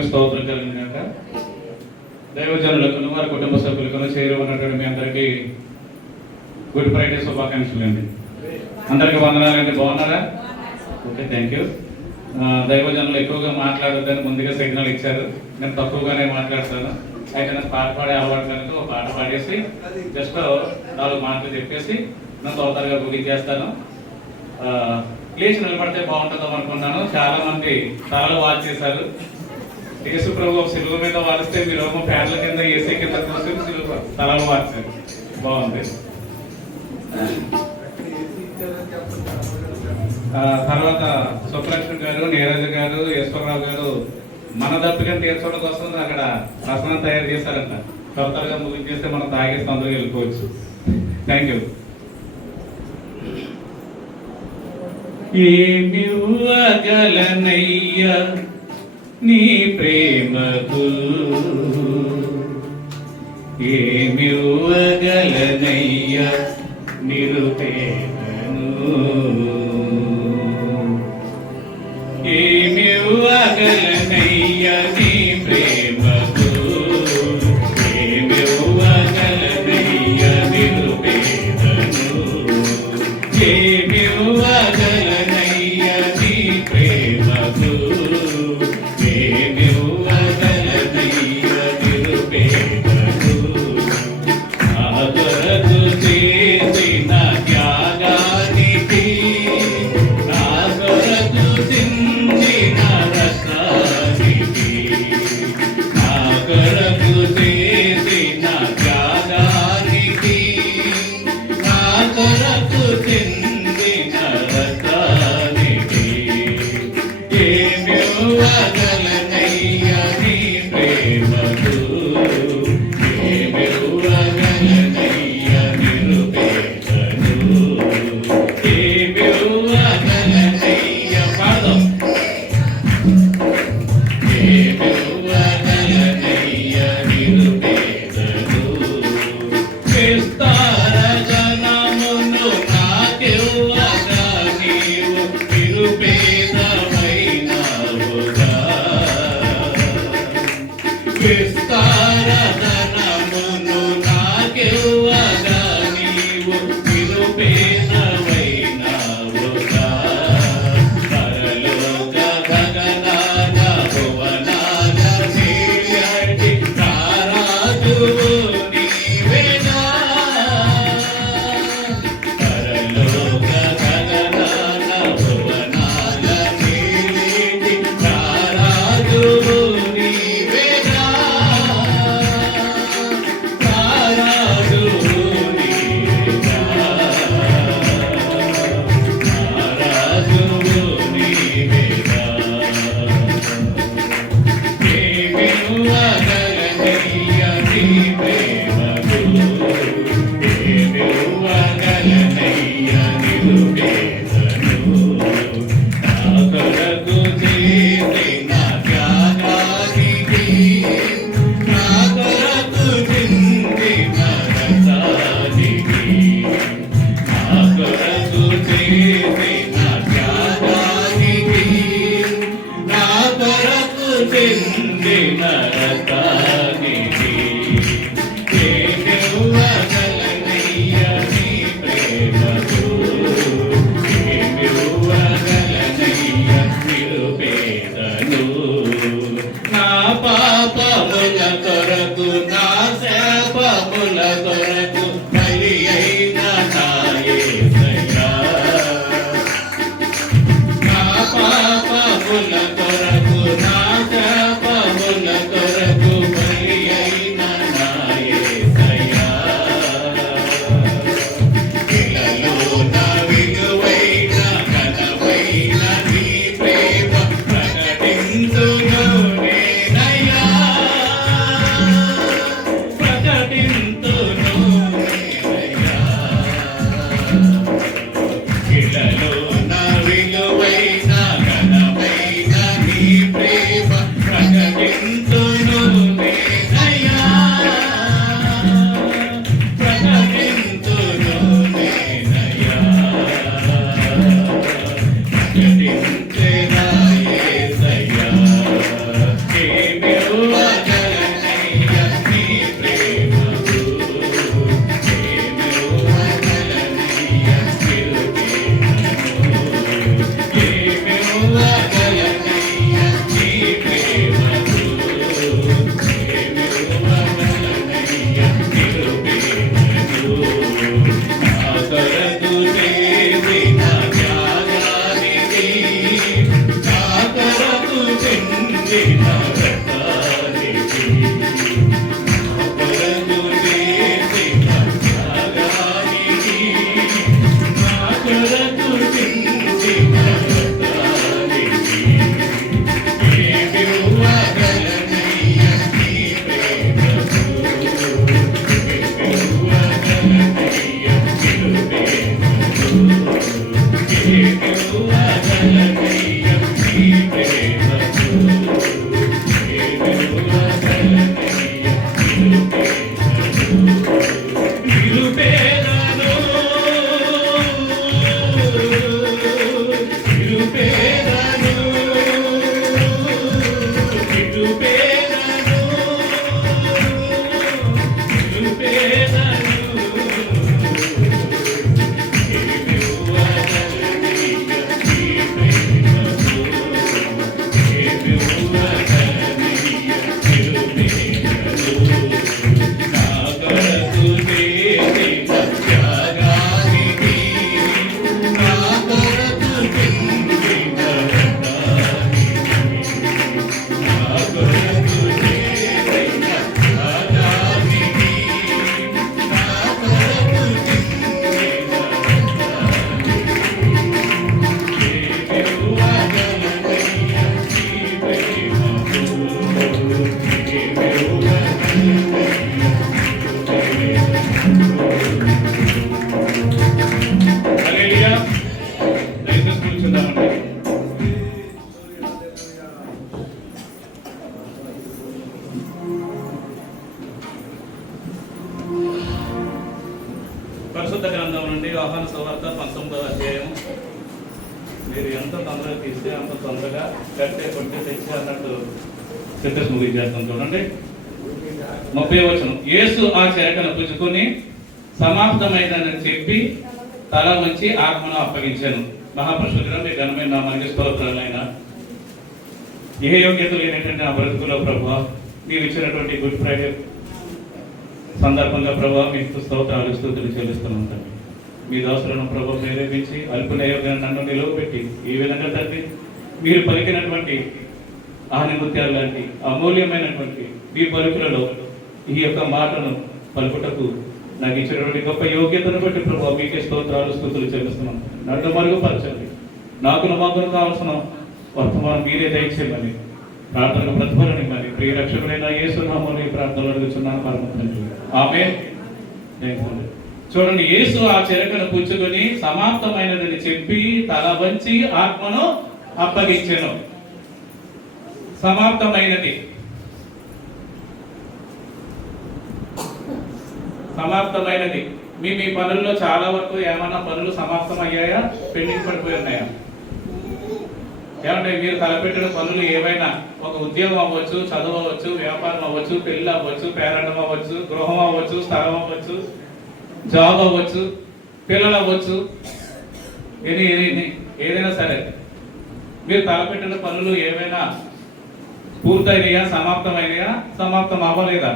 నామానికి స్తోత్రం కలిగిన కాక. దైవజనులకు వారి కుటుంబ సభ్యులకు చేరి ఉన్నటువంటి మీ అందరికీ గుడ్ ఫ్రైడే శుభాకాంక్షలు అండి. అందరికీ వందనాలండి. బాగున్నారా? Okay, thank you. దైవజనులు ఎక్కువగా మాట్లాడొద్దని ముందుగా సిగ్నల్ ఇచ్చారు. నేను తక్కువగానే మాట్లాడతాను. అయితే నాకు పాట పాడే అలవాటు కనుక ఒక పాట పాడేసి జస్ట్ 4 మాటలు చెప్పేసి నేను తొందరగా ముగించేస్తాను. ప్లీజ్ నిలబడితే బాగుంటుందో అనుకున్నాను. చాలా మంది తలలు వాచ్ చేశారు. యేసు ప్రభు సిలువ మీద వాడిస్తే మీరు ఫ్యాన్ల కింద ఏసీ కింద కూర్చొని సిలువ తలలు వాచారు. బాగుంది. తర్వాత సుబ్బలక్ష్మి గారు, నీరజ్ గారు, ఈశ్వరరావు గారు మన దప్పికని తీర్చడం కోసం అక్కడ రసనం తయారు చేశారంట. త్వరగా ముగించేస్తే మనం తాగేసి తొందరగా వెళ్ళిపోవచ్చు. Thank you. ఏమివ్వగలనయ్యా నీ ప్రేమకు, ఏమివ్వగలనయ్యా నిరుపేదను, ఏమివ్వగలనయ్యా నీ ప్రేమకు, ఏమివ్వగలనయ్యా నిరుపేదను, ఏమివ్వగలనయ్యా నీ ప్రేమకు, ఏమివ్వగలనయ్యా నిరుపేదను, నా కొరకు చేసిన త్యాగానికి, నా కొరకు చిందిన రక్తానికి, నా కొరకు చేసిన త్యాగానికి, నా కొరకు చిందిన రక్తానికి, ఏమివ్వగలనయ్యా నీ ప్రేమకు, ఏమివ్వగలనయ్యా నిరుపేదను, ఏమివ్వగలనయ్యా పాడదాం, ఏమివ్వగలనయ్యా నిరుపేదను, విస్తార జనమును నాకివ్వగా నీవు నిరుపేదమైనావుగా, విస్తార ధనమును నాకివ్వగా నీవు నిరుపేదమైనావుగా, పరలోక గగనాల భువనాల నీయటి రారాజువు నీవేనా, పరలోక గగనాల భువనాల నీయటి రారాజువు నీవేనా, రారాజువు నీవేనా, రారాజువు నీవేనా, ఏమివ్వగలనయ్యా నీ ప్రేమకు, ఏమివ్వగలనయ్యా నిరుపేదను, నా కొరకు చేసిన త్యాగానికి, నా కొరకు చిందిన రక్తానికి, నా కొరకు చేసిన త్యాగానికి, నా కొరకు చిందిన రక్తానికి, ఏమివ్వగలనయ్యా నీ ప్రేమకు, ఏమివ్వగలనయ్యా నిరుపేదను, నా పాపముల కొరకు, నా శాపముల కొరకు బలి అయిన నా యేసయ్యా, నా పాపముల కొరకు, నా శాపముల కొరకు బలి అయిన నా యేసయ్యా, ఇలలో నా విలువైన ఘనమైన నీ ప్రేమ ప్రకటించును నేనయ్యా, పరిశుద్ధ గ్రంథం నుండి యోహాను సువార్త 19వ అధ్యాయం. మీరు ఎంత తొందరగా తీస్తే అంత తొందరగా కట్టే కొట్టే తెచ్చి అన్నట్టు సెంటెన్స్ ముగించేస్తాం. చూడండి 30వ వచనం. యేసు ఆ చెరకను పుచ్చుకొని సమాప్తమైందని చెప్పి తల వంచి ఆత్మను అప్పగించాను. మహాపరిశుద్ధుడా, మీ ఘనమైన నామానికి స్తోత్రాలైనా ఏ యోగ్యత లేనటువంటి ఆ బ్రతుకులో ప్రభువా, మీరు ఇచ్చినటువంటి గుడ్ ఫ్రైడే సందర్భంగా ప్రభావ మీకు స్తోత్రాలు స్తుతులు చెల్లిస్తున్నాం తండ్రి. మీ దాసులను ప్రభావ ప్రేరేపించి అల్పుల యోగాన్ని నన్ను నిలువబెట్టి ఈ విధంగా తండ్రి మీరు పలికినటువంటి ఆనిముత్యాలు లాంటి అమూల్యమైనటువంటి మీ పలుకులలో ఈ యొక్క మాటను పలుకుటకు నాకు ఇచ్చినటువంటి గొప్ప యోగ్యతను బట్టి ప్రభావ మీకే స్తోత్రాలు స్తుతులు చెల్లిస్తున్నాం. నన్ను మరుగుపరచండి. నాకు మాకు కావాల్సిన వర్తమానం మీరే దయచేయమని ప్రార్థనకు ప్రతిఫలని మరి ప్రియ రక్షకుడైన యేసు నామములో ఈ ప్రార్థనలు అడుగుతున్నాను పరమ తండ్రి. ఆమేన్. చూడండి, యేసు ఆ చెరకను పుచ్చుకొని సమాప్తమైనదని చెప్పి తల వంచి ఆత్మను అప్పగించెను. సమాప్తమైనది, సమాప్తమైనది. మీ పనుల్లో చాలా వరకు ఏమన్నా పనులు సమాప్తం అయ్యాయా, పెండింగ్ పడిపోయి ఉన్నాయా? ఏమంటే మీరు తలపెట్టిన పనులు ఏవైనా, ఒక ఉద్యోగం అవ్వచ్చు, చదువు అవ్వచ్చు, వ్యాపారం అవ్వచ్చు, పెళ్లి అవ్వచ్చు, పేరంటం అవ్వచ్చు, గృహం అవ్వచ్చు, స్థలం అవ్వచ్చు, జాబ్ అవ్వచ్చు, పిల్లలు అవ్వచ్చు, ఏదైనా సరే మీరు తలపెట్టిన పనులు ఏవైనా పూర్తయినాయా, సమాప్తమైనయా, సమాప్తం అవ్వలేదా?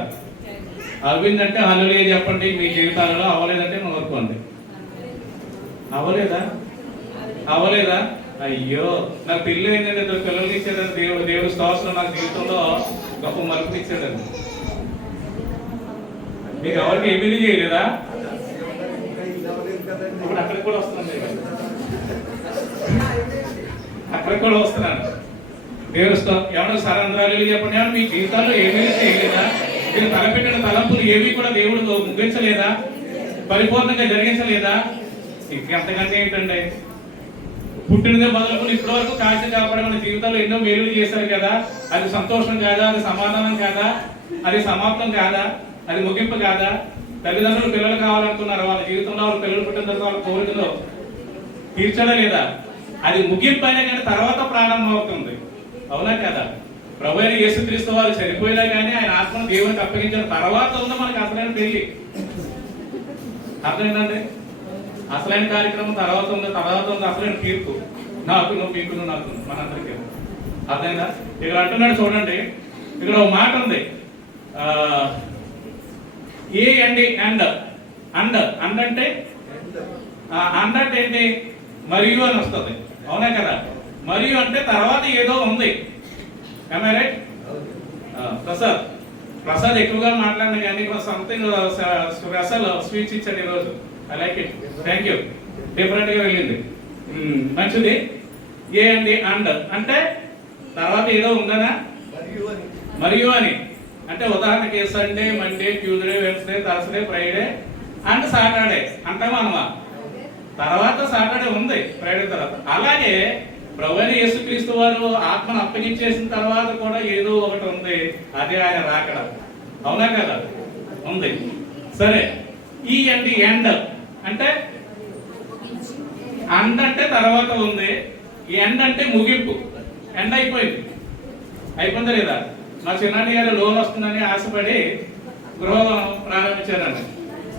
అవ్విందంటే హల్లెలూయా చెప్పండి మీ జీవితాలలో. అవ్వలేదంటే నోరుకోండి. అవ్వలేదా? అయ్యో, నాకు పెళ్ళి ఏంటంటే పిల్లలు ఇచ్చాడని దేవుడు స్తోత్రం. నాకు జీవితంలో గొప్ప మలుపుని ఇచ్చాడని. మీకు ఎవరికి ఏమీ చేయలేదా? ఇప్పుడు అక్కడికి కూడా వస్తున్నాను, అక్కడికి కూడా వస్తున్నాను. దేవుడు ఏమన్నా సరంధ్రాలు చెప్పండి. ఏమన్నా మీ జీవితాల్లో ఏమీ చేయలేదా? మీరు తలపెట్టిన తలంపులు ఏమీ కూడా దేవుడు ముగించలేదా? పరిపూర్ణంగా జరిగించలేదా? ఇంకెంతకంటే ఏంటండి, పుట్టినదే మొదలుకొని ఇప్పటి వరకు కాచి కాపాడి మన జీవితంలో ఎన్నో మేలులు చేశారు కదా. అది సంతోషం కాదా? అది సమాధానం కాదా? అది సమాప్తం కాదా? అది ముగింపు కాదా? తల్లిదండ్రులు పిల్లలు కావాలనుకున్నారు, వాళ్ళ జీవితంలో వాళ్ళు పిల్లలు పుట్టిన తర్వాత వాళ్ళ కోరికలో తీర్చడం లేదా? అది ముగింపు అయినా కానీ తర్వాత ప్రారంభం అవుతుంది. అవునా కదా? ప్రభు అయిన యేసుక్రీస్తు వారు చనిపోయినా కానీ ఆయన ఆత్మను దేవునికి అప్పగించిన తర్వాత ఉందో మనకి అసలైన పెళ్లి. అర్థమైందండి? అసలైన కార్యక్రమం తర్వాత ఉంది అసలైన తీర్పు. నాకు నువ్వు, మీకు నువ్వు, నాకు మనందరికీ. అర్థమైందా? ఇక్కడ అంటున్నాడు చూడండి, ఇక్కడ ఒక మాట ఉంది, ఏ అండి అండ్ అండ్ అండ్ అంటే అండ్ అంటే ఏంటి? మరియు అని వస్తుంది, అవునా కదా? మరియు అంటే తర్వాత ఏదో ఉంది. రైట్? ప్రసాద్ ఎక్కువగా మాట్లాడిన కానీ సంథింగ్ స్పెషల్ స్పీచ్ ఇచ్చాడు ఈరోజు. I like it, thank you. Different గా వెళ్ళింది, మంచిది. ఏ అండి అండ్ అంటే తర్వాత ఏదో ఉందనా? మరియు అని అంటే ఉదాహరణకి Sunday, Monday, Tuesday, Wednesday, Thursday, Friday and Saturday అంటామా అనమా? తర్వాత సాటర్డే ఉంది, ఫ్రైడే తర్వాత. అలాగే ప్రభు అయిన యేసుక్రీస్తు వారు ఆత్మను అప్పగించేసిన తర్వాత కూడా ఏదో ఒకటి ఉంది, అదే ఆయన రాకడ. అవునా కదా? ఉంది. సరే, ఈ అండ్ ఎండ్ అంటే అండ్ అంటే తర్వాత ఉంది, ఎండ్ అంటే ముగింపు. ఎండ్ అయిపోయిందా లేదా? మా చిన్నాన్ని గారు లోన్ వస్తుందని ఆశపడి గృహం ప్రారంభించారండి.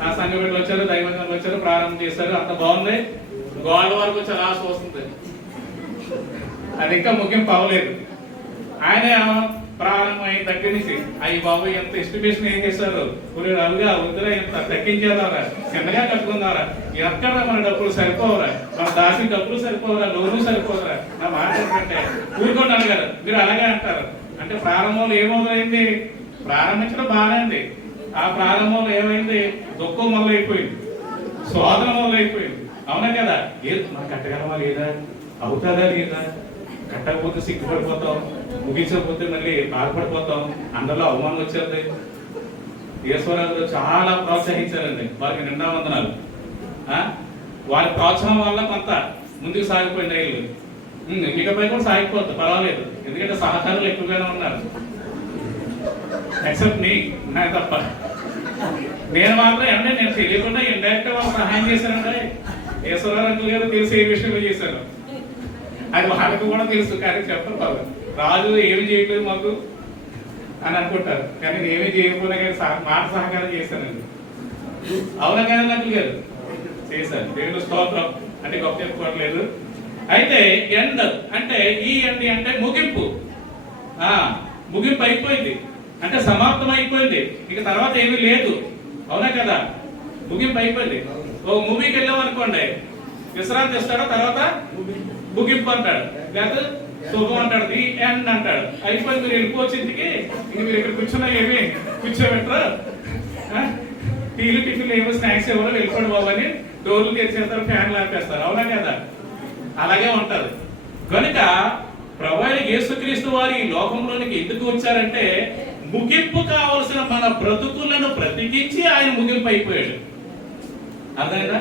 ఆ సంఘ బిడ్డలు వచ్చారు, దైవజనులు వచ్చారు, ప్రారంభం చేశారు, అంత బాగుంది. గోల్డ్ వరకు చాలా ఆశ వస్తుంది, అది ఇంకా ముగింపు అవ్వలేదు. ఆయన ప్రారంభం అయిన దగ్గర నుంచి అయ్యి బాబు ఎంత ఎస్టిమేషన్ ఏం చేశారు, కొన్ని రవిగా వద్దురా, ఎంత తగ్గించేదారా, చిన్నగా కట్టుకుందారా, ఎక్కడ మన డబ్బులు సరిపోవరా, మన దాసి డబ్బులు సరిపోవరా, లోను సరిపోవరా, నా మాట ఏంటంటే ఊరుకోండి అడిగారు. మీరు అలాగే అంటారు. అంటే ప్రారంభంలో ఏమవుతుంది? ప్రారంభించడం బాగానే ఉంది. ఆ ప్రారంభంలో ఏమైంది? దుఃఖం మొదలైపోయింది, శోధన మొదలైపోయింది. అవునా కదా? ఏది మనం కట్టగలమా లేదా, అవుతుందా లేదా, కట్టకపోతే సిగ్గుపడిపోతాం, ముగించకపోతే మళ్ళీ బాధపడిపోతాం, అందరిలో అవమానం వచ్చేది. ఈశ్వరాలు చాలా ప్రోత్సహించారండి, వారికి నిండా వందనాలు. వారి ప్రోత్సాహం వల్ల కొంత ముందుకు సాగిపోయింది రైలు. ఇకపై కూడా సాగిపోతుంది, పర్వాలేదు. ఎందుకంటే సహకారులు ఎక్కువగానే ఉన్నారు, ఎక్సెప్ట్ మీ, నా తప్ప. నేను మాత్రం అంటే నేను తెలియకుండా ఇండైరెక్ట్ వాళ్ళు సహాయం చేశానంటే ఈశ్వరరావు అంకుల్ గారు తెలిసి ఏ విషయంలో చేశాను అది వాళ్ళకు కూడా తెలుసు, కానీ చెప్పరు బాబు. రాజు ఏమి చేయట్లేదు మాకు అని అనుకుంటారు, కానీ నేనేమి చేయకపోయినా కానీ మాట సహకారం చేశానండి. అవునా కానీ అంకుల్ గారు చేశాను. దేవుడు స్తోత్రం. అంటే గొప్ప చెప్పుకోవట్లేదు. అయితే ఎండ్ అంటే ఈ ఎండ్ అంటే ముగింపు. ముగింపు అయిపోయింది అంటే సమాప్తం అయిపోయింది, ఇక తర్వాత ఏమీ లేదు. అవునా కదా? ముగింపు అయిపోయింది. ఓ మూవీకి వెళ్ళాం అనుకోండి, విశ్రాంతి ఇస్తాడు, తర్వాత ముగింపు అంటాడు, లేకపోతే శుభం అంటాడు, ది ఎండ్ అంటాడు. అయిపోయింది, మీరు వెళ్ళిపోవచ్చు ఇంటికి. ఇంక మీరు ఇక్కడ కూర్చున్నా ఏమి కూర్చోబెట్టరు, టీలు టిఫిన్లు ఏమో స్నాక్స్ ఎవరో వెళ్ళిపోండి బాబు అని డోర్లు తెచ్చేస్తారు, ఫ్యాన్లు ఆపేస్తారు. అవునా కదా? అలాగే ఉంటది. కనుక ప్రభు అయిన యేసుక్రీస్తు వారు ఈ లోకంలోనికి ఎందుకు వచ్చారంటే ముగింపు కావలసిన మన బ్రతుకులను బ్రతికించి ఆయన ముగింపు అయిపోయాడు. అర్థమైందా?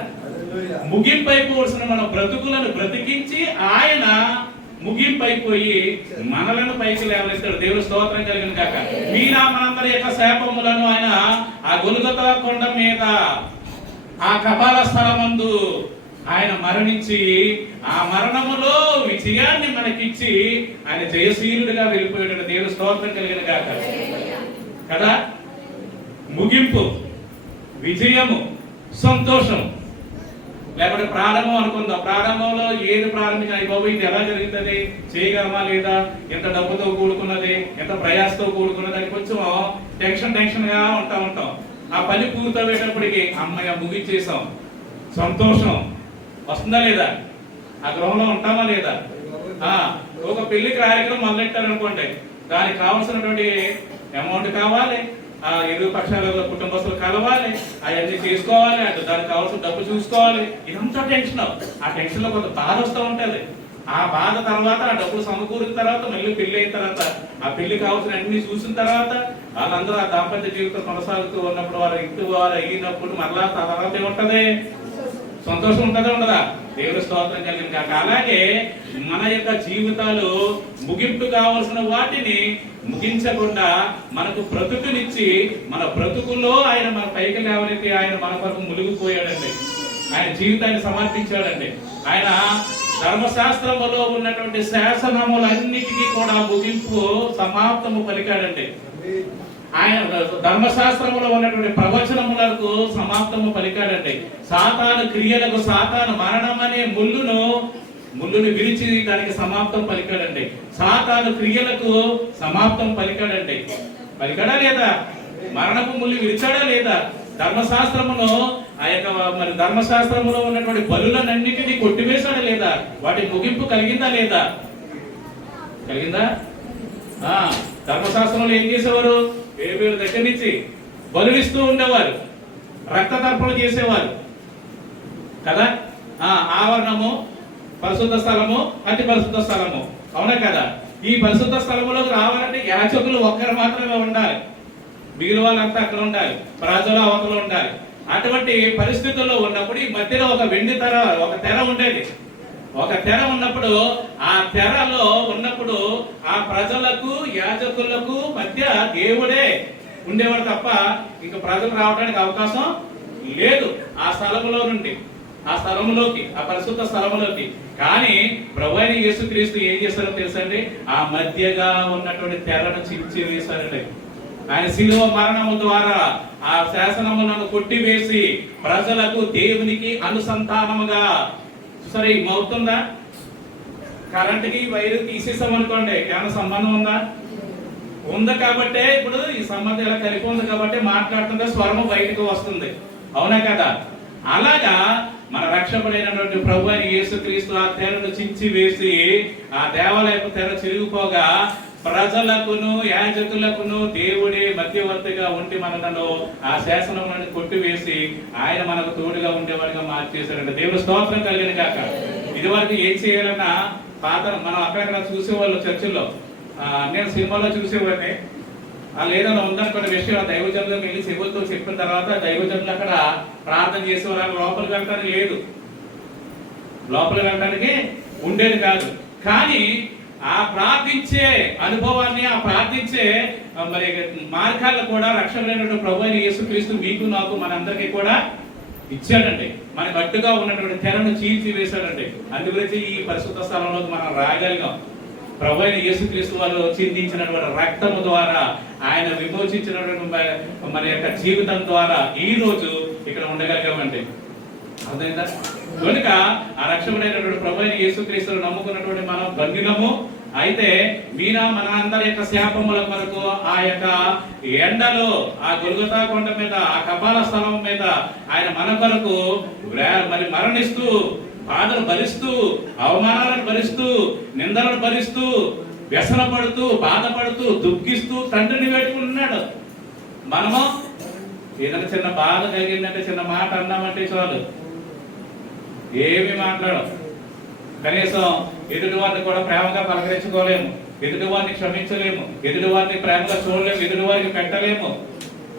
ముగింపు అయిపోవలసిన మన బ్రతుకులను బ్రతికించి ఆయన ముగింపు అయిపోయి మనలను పైకి లేవలేస్తాడు. దేవుడు స్తోత్రం కలిగిన కాక. మీరా మనందరి యొక్క శాపములను ఆయన ఆ గొల్గొతా కొండ మీద ఆ కపాల స్థలమందు ఆయన మరణించి ఆ మరణములో విజయాన్ని మనకిచ్చి ఆయన జయశీలుడిగా వెళ్ళిపోయాడు. దేవుడు స్తోత్రం కలిగిన కాక కదా. ముగింపు, విజయము, సంతోషం. లేకపోతే ప్రారంభం అనుకుందాం. ప్రారంభంలో ఏది ప్రారంభించిన బాబు ఇది ఎలా జరుగుతుంది, చేయగలమా లేదా, ఎంత డబ్బుతో కూడుకున్నది, ఎంత ప్రయాసతో కూడుకున్నది అని కొంచెం టెన్షన్ గా ఉంటాం. ఆ పని పూర్తయ్యేటప్పటికి అమ్మయ్య ముగించేసాం, సంతోషం వస్తుందా లేదా, ఆ గృహంలో ఉంటామా లేదా. ఒక పెళ్లి కార్యక్రమం మొదలెట్టారనుకోండి, దానికి కావాల్సినటువంటి అమౌంట్ కావాలి, ఆ ఇరు పక్షాలలో కుటుంబస్తులు కలవాలి, అవన్నీ చేసుకోవాలి, దానికి కావాల్సిన డబ్బు చూసుకోవాలి. ఇదంతా టెన్షన్. ఆ టెన్షన్ లో కొంత బాధ వస్తూ ఉంటది. ఆ బాధ తర్వాత ఆ డబ్బులు సమకూరిన తర్వాత మళ్ళీ పెళ్లి అయిన తర్వాత ఆ పెళ్లి కావాల్సిన అన్ని చూసిన తర్వాత వాళ్ళందరూ ఆ దాంపత్య జీవితం కొనసాగుతూ ఉన్నప్పుడు వారు ఇంటి వారు అయినప్పుడు మరలా తర్వాత ఏముంటది, సంతోషం ఉంటుందా ఉండదా. దేవుడు స్తోత్రం కలిగిన కాక. అలాగే మన యొక్క జీవితాలు ముగింపు కావాల్సిన వాటిని ముగించకుండా మనకు బ్రతుకునిచ్చి మన బ్రతుకుల్లో ఆయన మన పైకి లేవనెత్తి ఆయన మన కొరకు మునిగిపోయాడండి. ఆయన జీవితాన్ని సమర్పించాడండి. ఆయన ధర్మశాస్త్రములో ఉన్నటువంటి శాసనములన్నిటికీ కూడా ముగింపు సమాప్తము పలికాడండి. ఆయన ధర్మశాస్త్రములో ఉన్నటువంటి ప్రవచనములకు సమాప్తము పలికాడండి. సాతాను క్రియలకు, సాతాను మరణం అనే ముళ్ళును విరిచి దానికి సమాప్తం పలికాడండి. సాతాను క్రియలకు సమాప్తం పలికాడండి. పలికాడా లేదా? మరణపు ముళ్ళు విరిచాడా లేదా? ధర్మశాస్త్రమును ఆ యొక్క మరి ధర్మశాస్త్రములో ఉన్నటువంటి బలులన్నింటినీ కొట్టివేశాడా లేదా? వాటి ముగింపు కలిగిందా లేదా? కలిగిందా? ధర్మశాస్త్రంలో ఏం చేసేవారు? వేరు దగ్గర నుంచి బలులిస్తూ ఉండేవారు, రక్త తర్పణ చేసేవారు కదా. ఆవరణము, పరిశుద్ధ స్థలము, అతి పరిశుద్ధ స్థలము, అవునా కదా? ఈ పరిశుద్ధ స్థలములోకి రావాలంటే యాజకులు ఒక్కరు మాత్రమే ఉండాలి, మిగిలిన వాళ్ళంతా అక్కడ ఉండాలి, ప్రజలు అవతల ఉండాలి. అటువంటి పరిస్థితుల్లో ఉన్నప్పుడు ఈ మధ్యలో ఒక వెండి ఒక తెర ఉండేది. ఒక తెర ఉన్నప్పుడు ఆ తెరలో ఉన్నప్పుడు ఆ ప్రజలకు, యాజకులకు మధ్య దేవుడే ఉండేవాడు తప్ప ఇంకా ప్రజలు రావడానికి అవకాశం లేదు ఆ స్థలములో నుండి, ఆ స్థలములోకి, ఆ పరిశుద్ధ స్థలములోకి. కానీ ప్రభువైన యేసుక్రీస్తు ఏం చేశారో తెలుసండి? ఆ మధ్యగా ఉన్నటువంటి తెరను చించి వేశారండి. ఆయన శిలువ మరణము ద్వారా ఆ శాసనములను కొట్టివేసి ప్రజలకు దేవునికి అనుసంధానముగా. సరే, అవుతుందా? కరెంటుకి వైరు తీసేసాం అనుకోండి, ఏమైనా సంబంధం ఉందా? ఉంది కాబట్టే ఇప్పుడు ఈ సంబంధం ఇలా కలిపి ఉంది కాబట్టి మాట్లాడుతుంటే స్వరము బయటకు వస్తుంది, అవునా కదా? అలాగా మన రక్షకుడైనటువంటి ప్రభు అయిన యేసుక్రీస్తు ఆ తెరను చించి వేసి ఆ దేవాలయపు తెర చిరిగిపోగా ప్రజలకును యాజకులకును దేవుడే మధ్యవర్తిగా ఉండి మనలను ఆ శాసనములను కొట్టివేసి ఆయన మనకు తోడుగా ఉండేవాడిగా మార్చేశాడంటే దేవుడు స్తోత్రం కలిగిన కాక. ఇదివరకు ఏం చేయాలన్నా పాత మనం అక్కడక్కడ చూసేవాళ్ళు చర్చిల్లో, నేను సినిమాలో చూసేవాడిని. ఏదైనా ఉందనుకున్న విషయం దైవజనులకు వెళ్ళి చెబుతూ చెప్పిన తర్వాత దైవజనులు అక్కడ ప్రార్థన చేసేవారు. లోపలికి వెళ్ళడానికి లేదు, లోపలికి వెళ్ళడానికి ఉండేది కాదు. కానీ ఆ ప్రార్థించే అనుభవాన్ని, ఆ ప్రార్థించే మరి మార్గాలను కూడా రక్షకుడైనటువంటి ప్రభు అయిన యేసుక్రీస్తు మీకు నాకు మనందరికీ కూడా ఇచ్చాడండి. మనకు అడ్డుగా ఉన్నటువంటి తెరను చీల్చి వేశాడండి. అందుగురించి ఈ పరిశుద్ధ స్థలంలోకి మనం రాగలిగాం. ప్రభు అయిన యేసుక్రీస్తు వారు చిందించినటువంటి రక్తము ద్వారా, ఆయన విమోచించినటువంటి మన యొక్క జీవితం ద్వారా ఈ రోజు ఇక్కడ ఉండగలిగామండి. అర్థమైందా? కనుక ఆ రక్షకుడైనటువంటి ప్రభు అయిన యేసుక్రీస్తును నమ్ముకున్నటువంటి మనం ధన్యులము. అయితే మీనా మన అందరి యొక్క శాపముల కొరకు ఆ యొక్క ఎండలో, ఆ గొల్గొతా కొండ మీద, ఆ కపాల స్థలం మీద ఆయన మన కొరకు మరి మరణిస్తూ, బాధలు భరిస్తూ, అవమానాలను భరిస్తూ, నిందలను భరిస్తూ, వ్యసన పడుతూ, బాధపడుతూ, దుఃఖిస్తూ తండ్రిని వేడుకుంటున్నాడు. మనము ఏదైనా చిన్న బాధ కలిగిందంటే, చిన్న మాట అన్నామంటే చాలు, ఏమి మాట్లాడం. కనీసం ఎదుటి వారిని కూడా ప్రేమగా పలకరించుకోలేము, ఎదుటి వారిని క్షమించలేము, ఎదుటి వారిని ప్రేమగా చూడలేము, ఎదుటి వారికి పెట్టలేము.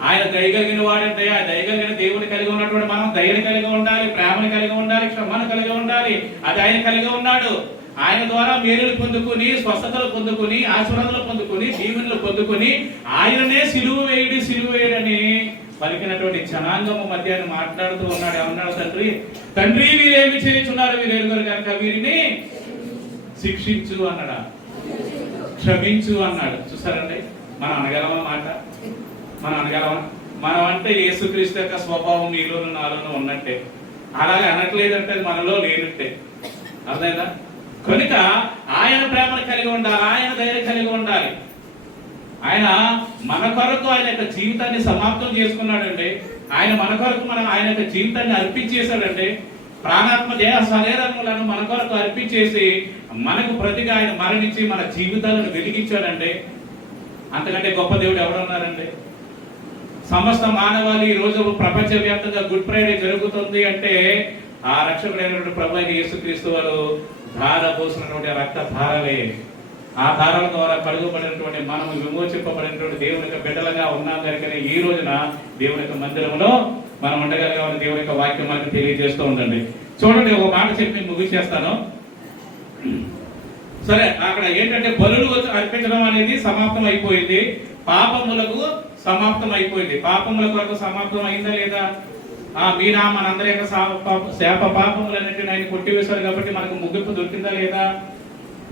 ఆయన దయగలిగిన వాడంటే ఆ దయగలిగిన దేవుని కలిగి ఉన్నటువంటి మనం దయని కలిగి ఉండాలి, ప్రేమను కలిగి ఉండాలి, క్షమను కలిగి ఉండాలి. అది ఆయన కలిగి ఉన్నాడు. ఆయన ద్వారా మేలులు పొందుకుని, స్వస్థతలు పొందుకుని, ఆశీర్వాదాలు పొందుకుని, దీవెనలు పొందుకుని ఆయననే సిలువ వేయడని పలికినటువంటి జనాంగము మధ్య మాట్లాడుతూ ఉన్నాడు. ఏమన్నాడు? తండ్రి వీరేమి చేయించున్నారు, వీరు ఎరుగురు కనుక వీరిని శిక్షించు అన్నాడా, క్షమించు అన్నాడు. చూసారండి, మనం అనగలమా మాట? మనం అనగలమా? మనం అంటే యేసుక్రీస్తు యొక్క స్వభావం మీలోను నాలోనూ ఉన్నట్టే. అలాగే అనట్లేదంటే మనలో లేనట్టే. అర్థమైందా? కనుక ఆయన ప్రేమను కలిగి ఉండాలి, ఆయన ధైర్యం కలిగి ఉండాలి. ఆయన మన కొరకు ఆయన యొక్క జీవితాన్ని సమాప్తం చేసుకున్నాడండి. ఆయన మన కొరకు ఆయన యొక్క జీవితాన్ని అర్పించేశాడండి. ప్రాణాత్మ దేహ శరీరములను మన కొరకు అర్పించేసి మనకు ప్రతిగా ఆయన మరణించి మన జీవితాలను వెలిగించాడండి. అంతకంటే గొప్ప దేవుడు ఎవరున్నారండి? సమస్త మానవాళి ఈ రోజు ప్రపంచవ్యాప్తంగా గుడ్ ఫ్రైడే జరుగుతుంది అంటే ఆ రక్షకుడైనటువంటి ప్రభు అయిన యేసుక్రీస్తు వారు ధార పోసినటువంటి రక్త ధారలే. ఆ ధారల ద్వారా కలుగుబడినటువంటి మనం విమోచింపబడినటువంటి దేవుని యొక్క బిడ్డలుగా ఉన్నాం కనుకనే ఈ రోజున దేవుని యొక్క మందిరంలో మనం ఉండగలిగామని దేవుని యొక్క వాక్యం మనకు తెలియజేస్తూ ఉండండి. చూడండి, ఒక మాట చెప్పి ముగిచేస్తాను. సరే, అక్కడ ఏంటంటే బలులు అర్పించడం అనేది సమాప్తం అయిపోయింది, పాపములకు సమాప్తం అయిపోయింది. పాపముల కొరకు సమాప్తం అయిందా లేదా? మీరా మనందరి యొక్క శాప పాపములన్నింటినీ ఆయన కొట్టివేశారు కాబట్టి మనకు ముగింపు దొరికిందా లేదా,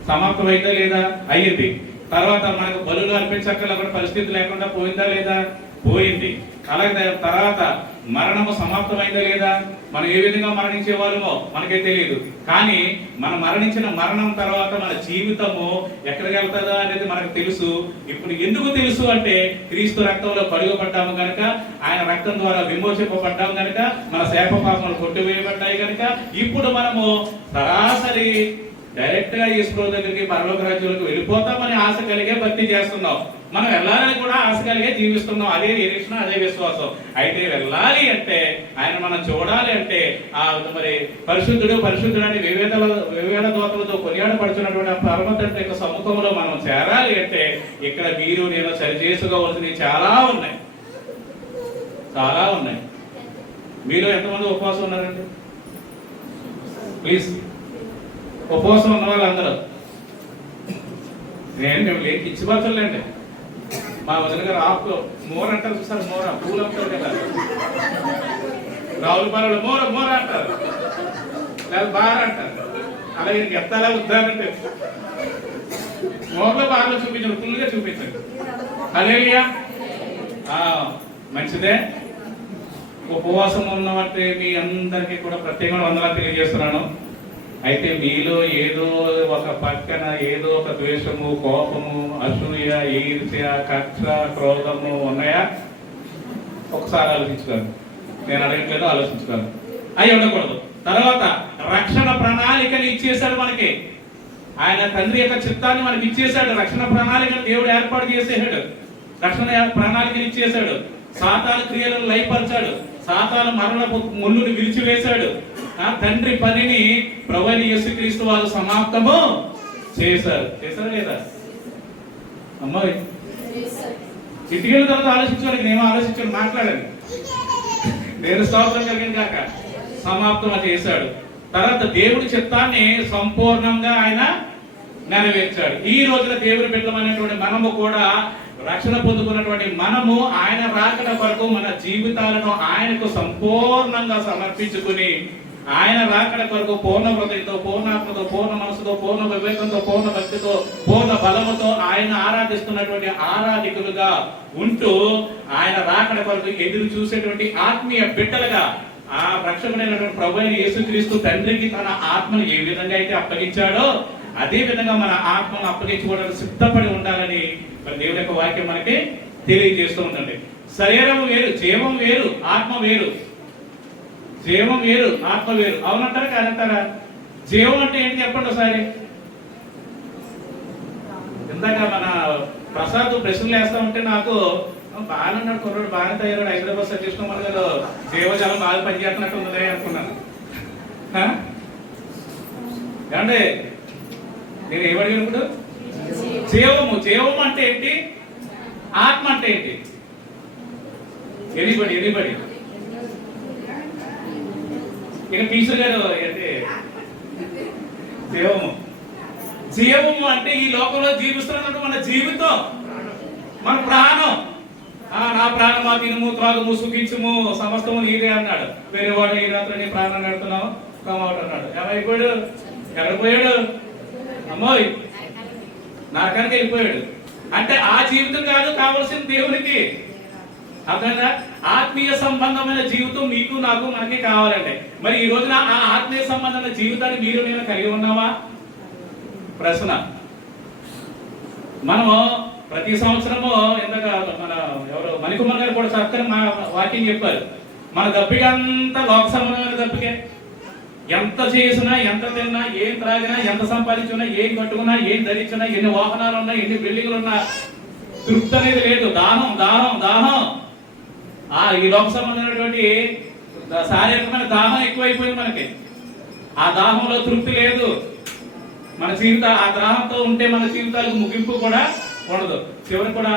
సమాప్తమైందా లేదా, అయ్యింది. తర్వాత మనకు బలులు అర్పించక్కల పరిస్థితి లేకుండా పోయిందా లేదా, పోయింది. అలాగే తర్వాత మరణము సమాప్తమైందా లేదా, మనం ఏ విధంగా మరణించే వాళ్ళమో మనకే తెలియదు. కానీ మనం మరణించిన మరణం తర్వాత మన జీవితము ఎక్కడికి వెళ్తుందా అనేది మనకు తెలుసు. ఇప్పుడు ఎందుకు తెలుసు అంటే క్రీస్తు రక్తంలో కడుగబడ్డాము కనుక, ఆయన రక్తం ద్వారా విమోచింపబడ్డాము కనుక, మన శాప పాపములు కొట్టివేయబడ్డాయి కనుక ఇప్పుడు మనము సరాసరి డైరెక్ట్ గా యేసు దగ్గరికి పరలోక రాజ్యంలోకి వెళ్ళిపోతామని ఆశ కలిగే భక్తి చేస్తున్నాం. మనం వెళ్ళాలని కూడా ఆశ కలిగే జీవిస్తున్నాం. అదే నిరీక్షణ, అదే విశ్వాసం. అయితే వెళ్ళాలి అంటే, ఆయన మనం చూడాలి అంటే, మరి పరిశుద్ధుడు పరిశుద్ధుడు అని వివేక దోతలతో కొనియాడపడుతున్నటువంటి పరమ తండ్రి యొక్క సముఖంలో మనం చేరాలి అంటే, ఇక్కడ మీరు నేను సరిచేసుకోవాల్సినవి చాలా ఉన్నాయి, చాలా ఉన్నాయి. మీరు ఎంతమంది ఉపవాసం ఉన్నారండి? ప్లీజ్, ఉపవాసం ఉన్న వాళ్ళు అందరూ నేను మేము ఇచ్చిపరచలేండి. మా వదిన గారు ఆపు మోర అంటారు, చూస్తారు మోర పూలు అంటారు కదా, రావుల పాలలో మోర మోర అంటారు, లేదా బార్ అంటారు. అలాగే ఎత్తాలా ఉద్దానంటే మోర్లో బార్లో చూపించండి, ఫుల్గా చూపించండి. హల్లెలూయా, మంచిదే. ఉపవాసం ఉన్నవంటే మీ అందరికీ కూడా ప్రత్యేకమైన వందనాలు తెలియజేస్తున్నాను. అయితే మీలో ఏదో ఒక పక్కన ఏదో ఒక ద్వేషము, కోపము, అసూయ, ఈర్ష్య, కక్ష, క్రోధము ఉన్నాయా? ఒకసారి ఆలోచించుకోరు. నేను అడగట్లేదు, ఆలోచించుకోరు. అవి ఉండకూడదు. తర్వాత రక్షణ ప్రణాళికని ఇచ్చేశాడు మనకి. ఆయన తండ్రి యొక్క చిత్తాన్ని మనకి ఇచ్చేశాడు. రక్షణ ప్రణాళికను దేవుడు ఏర్పాటు చేసేసాడు. రక్షణ ప్రణాళికని ఇచ్చేశాడు. సాతాను క్రియలను లయపరిచాడు. సాతాను మరణపు ముళ్ళుని విరిచివేశాడు. తండ్రి పనిని ప్రభువైన యేసుక్రీస్తు వారు సమాప్తము చేశారు. చేశారు లేదా అమ్మాయి? ఇంటికి తర్వాత ఆలోచించాలి, నేను ఆలోచించాను, మాట్లాడాను. నేను స్తోత్రం కలిగింది కాక సమాప్తం చేశాడు. తర్వాత దేవుడి చిత్తాన్ని సంపూర్ణంగా ఆయన నెరవేర్చాడు. ఈ రోజున దేవుడి బిడ్డలమైనటువంటి మనము కూడా, రక్షణ పొందుకున్నటువంటి మనము ఆయన రాకడ కొరకు మన జీవితాలను ఆయనకు సంపూర్ణంగా సమర్పించుకుని, ఆయన రాకడ కొరకు పూర్ణ హృదయంతో, పూర్ణాత్మతో, పూర్ణ మనసుతో, పూర్ణ వివేకంతో, పూర్ణ భక్తితో, పూర్ణ బలముతో ఆయన ఆరాధిస్తున్నటువంటి ఆరాధికులుగా ఉంటూ, ఆయన రాకడ కొరకు ఎదురు చూసేటువంటి ఆత్మీయ బిడ్డలుగా, ఆ రక్షకుడైనటువంటి ప్రభువైన యేసుక్రీస్తు తండ్రికి తన ఆత్మను ఏ విధంగా అయితే అప్పగించాడో అదే విధంగా మన ఆత్మను అప్పగించుకోవడానికి సిద్ధపడి ఉండాలని మరి దేవుని యొక్క వాక్యం మనకి తెలియజేస్తూ ఉందండి. శరీరం వేరు, జీవం వేరు, ఆత్మ వేరు. జీవం వేరు, ఆత్మ వేరు. అవునంటారా కాదంటారా? జీవం అంటే ఏంటి చెప్పండి ఒకసారి. ఇందాక మన ప్రసాద్ ప్రశ్నలు వేస్తా ఉంటే నాకు బాగా ఉన్నాడు కుర్రాడు, బాగా తయారాడు, హైదరాబాద్ సతీష్ కుమార్ గారు జీవజాలం బాగా పనిచేస్తున్నట్టు ఉంది అనుకున్నాను. ఏమంటే నేను ఏమడిగాను ఇప్పుడు? జీవము. జీవము అంటే ఏంటి? ఆత్మ అంటే ఏంటి? ఎనిబడి ఇక టీచర్ గారు అంటే జీవము. జీవము అంటే ఈ లోకంలో జీవిస్తున్నట్టు మన జీవితం, మన ప్రాణం. నా ప్రాణమా తినుము, త్రాగుము, సుఖించుము, సమస్తము నీదే అన్నాడు. వేరే వాడు ఈ రాత్రి నీ ప్రాణం నడుతున్నావు కమౌట్ అన్నాడు. ఏమైపోయాడు? ఎక్కడిపోయాడు? అమ్మోయ్, నరకానికి వెళ్ళిపోయాడు. అంటే ఆ జీవితం కాదు కావలసిన దేవునికి. అర్థమైందా? ఆత్మీయ సంబంధమైన జీవితం మీకు, నాకు, మనకి కావాలండి. మరి ఈ రోజున ఆ ఆత్మీయ సంబంధమైన జీవితాన్ని మీరు నేను కలిగి ఉన్నావా? ప్రశ్న. మనము ప్రతి సంవత్సరము ఇందాక మన ఎవరు మణికుమార్ గారు కూడా చక్కని మా వాకింగ్ చెప్పారు. మన దప్పికంతా లోక సంబంధమైన దప్పికే. ఎంత చేసినా, ఎంత తిన్నా, ఏం త్రాగినా, ఎంత సంపాదించినా, ఏం కట్టుకున్నా, ఏం ధరించినా, ఎన్ని వాహనాలు ఉన్నా, ఎన్ని బిల్డింగ్లు ఉన్నా తృప్తి అనేది లేదు. దాహం దాహం దాహం. ఈ లోక సంబంధమైనటువంటి శారీరకమైన దాహం ఎక్కువైపోయింది మనకి. ఆ దాహంలో తృప్తి లేదు. మన ఆ దాహంతో ఉంటే మన జీవితాలకు ముగింపు కూడా ఉండదు. చివరి కూడా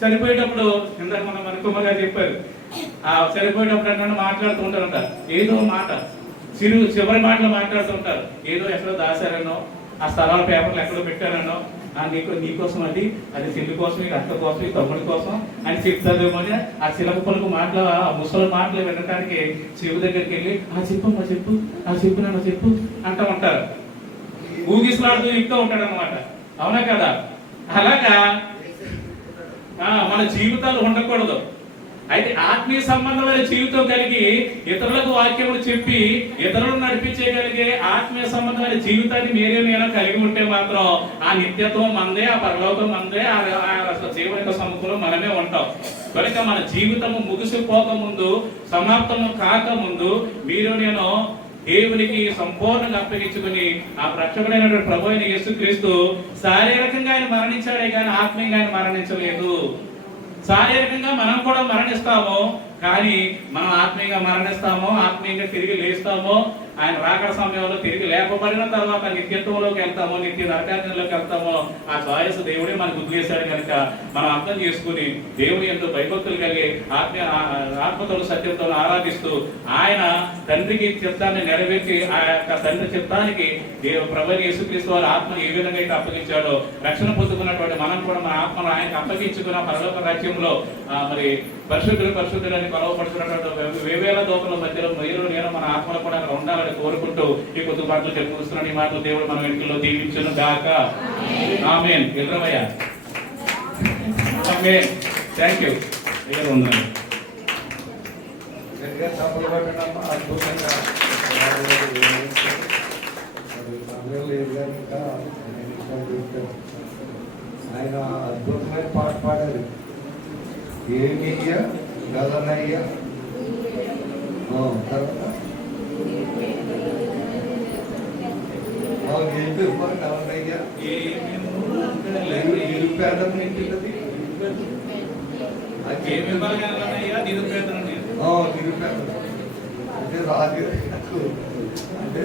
చనిపోయేటప్పుడు ఇందాక మన మణికుమార్ గారు చెప్పారు, ఆ చనిపోయేటప్పుడు అంటే మాట్లాడుతూ ఉంటారంట. ఏదో మాట చివరి మాటలు మాట్లాడుతూ ఉంటారు. ఏదో ఎక్కడో దాశారనో, ఆ స్థలాల పేపర్లు ఎక్కడో పెట్టారనో, నీకోసం అది చెల్లి కోసం, ఈ అక్క కోసం, ఈ తమ్ముడి కోసం అని చెప్తాదేమో అని ఆ చిలక పలుకు మాటలు, ఆ ముసలి మాటలు వినడానికి శివు దగ్గరికి వెళ్ళి చెప్పమ్మా చెప్పు, చెప్పు నాన్న చెప్పు అంటూ ఉంటారు. ఊగిసలాడుతూ చెప్తూ ఉంటాడు అనమాట. అవునా కదా? అలాగా మన జీవితాలు ఉండకూడదు. అయితే ఆత్మీయ సంబంధమైన జీవితం కలిగి ఇతరులకు వాక్యములు చెప్పి ఇతరులను నడిపించగలిగే ఆత్మీయ సంబంధమైన జీవితాన్ని నేను కలిగి ఉంటే మాత్రం ఆ నిత్యత్వం మందే, ఆ పరలోకం మందే, అసలు జీవన యొక్క సముఖంలో మనమే ఉంటాం. కనుక మన జీవితము ముగిసిపోకముందు, సమాప్తము కాకముందు మీరు నేను దేవునికి సంపూర్ణంగా అప్పగించుకుని ఆ రక్షకుడైనటువంటి ప్రభు అయిన యేసుక్రీస్తు శారీరకంగా ఆయన మరణించాడే కానీ ఆత్మీయంగా ఆయన మరణించలేదు. శారీరకంగా మనం కూడా మరణిస్తాము, కానీ మనం ఆత్మీయంగా మరణిస్తాము, ఆత్మీయంగా తిరిగి లేస్తాము. ఆయన రాకడ సమయంలో తిరిగి లేపబడిన తర్వాత నిత్యత్వంలోకి వెళ్తాము, నిత్య నరకాగ్నిలోకి వెళ్తాము. ఆ చాయిస్ దేవుడే మనకు ఉద్దేశాడు కనుక మనం అర్థం చేసుకుని దేవుని ఎంతో భయభక్తులు కలిగి ఆత్మతో సత్యంతో ఆరాధిస్తూ ఆయన తండ్రికి చిత్తాన్ని నెరవేర్చి ఆ యొక్క తండ్రి చిత్తానికి ప్రభు యేసుక్రీస్తు వారి ఆత్మను ఏ విధంగా అయితే అప్పగించాడో, రక్షణ పొందుకున్నటువంటి మనం కూడా మన ఆత్మను ఆయనకు అప్పగించుకున్న పరలోక రాజ్యంలో మరి పరిశుద్ధులని కొలవపడుతున్నటువంటి వేవేల దోకల మధ్యలో నేను మన ఆత్మలో కూడా అక్కడ ఉండాలని కోరుకుంటూ ఈ కొద్ది మాటలు చెప్పుకొస్తున్నాను. ఈ మాటలు దేవుడు మన వెనుకల్లో దీవించును గాక. ఆమేన్. ఇల్రమయ్య. ఆమేన్. థాంక్యూ. దేవుడు వందనాలు. ఆయన అద్భుతమైన పాట పాడారు. ఏమియ్య గలనయ్య, తర్వాత గలనయ్య నిరుపేదం నింపినది, నిరుపేదం అంటే రాజుగారు, అంటే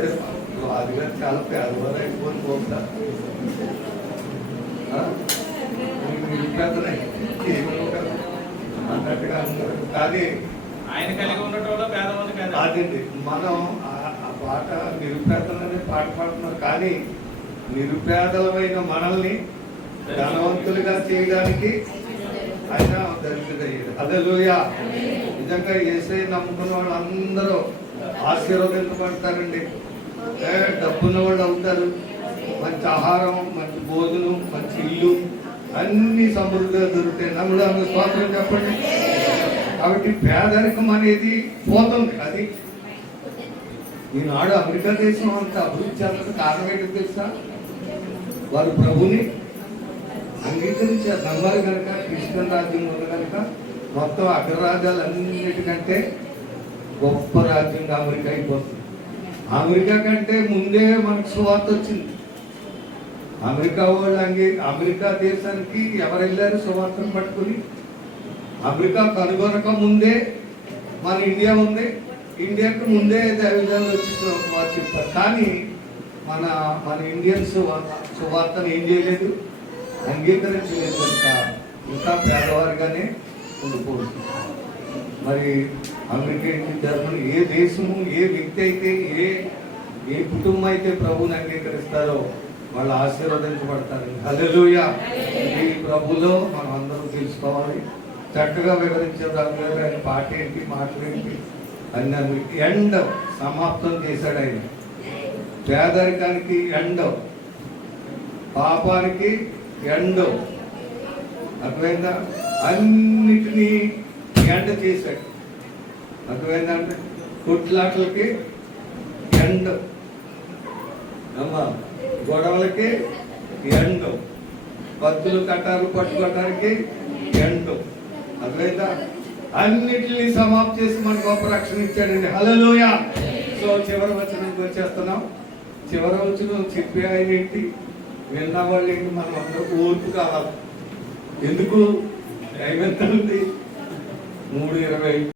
రాజుగారు చాలా పేదవారు అయిపోయి పోతా నిరుపేదలై అన్నట్టుగా కానీ ఆయన కలిగి ఉండటంలో పేదవాళ్ళు కాదు. అదండి, మనం ఆ పాట నిరుపేదలనే పాట పాడుతున్నారు, కానీ నిరుపేదలమైన మనల్ని ధనవంతులుగా చేయడానికి ఆయన దరిద్రుడయ్యాడు. హల్లెలూయా. నిజంగా యేసయ్య నమ్ముకున్న వాళ్ళందరూ ఆశీర్వదించబడతారండి. డబ్బున్న వాళ్ళు అవుతారు. మంచి ఆహారం, మంచి భోజనం, మంచి ఇల్లు అన్ని సమృద్ధిగా దొరుకుతాయి. నమ్ముడు ఆమె స్తోత్రం చెప్పండి. కాబట్టి పేదరికం అనేది పోతుంది. అది ఈనాడు అమెరికా దేశం అంత అభివృద్ధి చెందడానికి కారణం ఏంటో తెలుసా? వారు ప్రభుని అంగీకరించారు, నమ్మారు కనుక. క్రిస్టియన్ రాజ్యం ఉంది కనుక మొత్తం అగ్రరాజ్యాలన్నిటికంటే గొప్ప రాజ్యంగా అమెరికా అయిపోతుంది. అమెరికా కంటే ముందే మనకు సువార్త వచ్చింది. అమెరికా వాళ్ళు అమెరికా దేశానికి ఎవరు వెళ్ళారు సువార్తను పట్టుకుని? అమెరికా కనుగొనక ముందే మన ఇండియా ఉంది. ఇండియాకు ముందే దైవజనులు వచ్చి వారు చెప్పారు. కానీ మన ఇండియన్స్ సువార్తను ఏం చేయలేదు, అంగీకరించలేదు కనుక ఇంకా పేదవారిగానే ఉండిపోతుంది. మరి అమెరికా ఏంటి, జర్మనీ, ఏ దేశము, ఏ వ్యక్తి అయితే, ఏ కుటుంబం అయితే ప్రభువుని అంగీకరిస్తారో వాళ్ళు ఆశీర్వదించబడతారు. హల్లెలూయా. ఈ ప్రభులో మనం అందరం తెలుసుకోవాలి. చక్కగా వివరించారు. ఆయన పాట ఏంటి, మాటలు ఏంటి అన్ని ఎండ్ సమాప్తం చేశాడు ఆయన. పేదరికానికి ఎండ్, పాపానికి ఎండ్, అర్థమైందా? అన్నిటినీ ఎండ్ చేశాడు. అర్థమైందంటే కొట్లాట్లకి ఎండ్, అమ్మా గొడవలకి ఎండ్, కత్తులు కట్టాలు పట్టుకోవడానికి ఎండ్. అర్థమైందా? అన్నిటిని సమాప్తి చేసి మనకు గొప్ప రక్షణ ఇచ్చాడండి. హల్లెలూయా. సో చివరి వచనానికి వచ్చేస్తున్నాం. చివరి వచనం చెప్పే ఆయన ఏంటి, విన్న వాళ్ళు ఏంటి, మనం అందరూ ఓర్పు కావాలి. ఎందుకు? టైం ఎంత ఉంది? 3:20.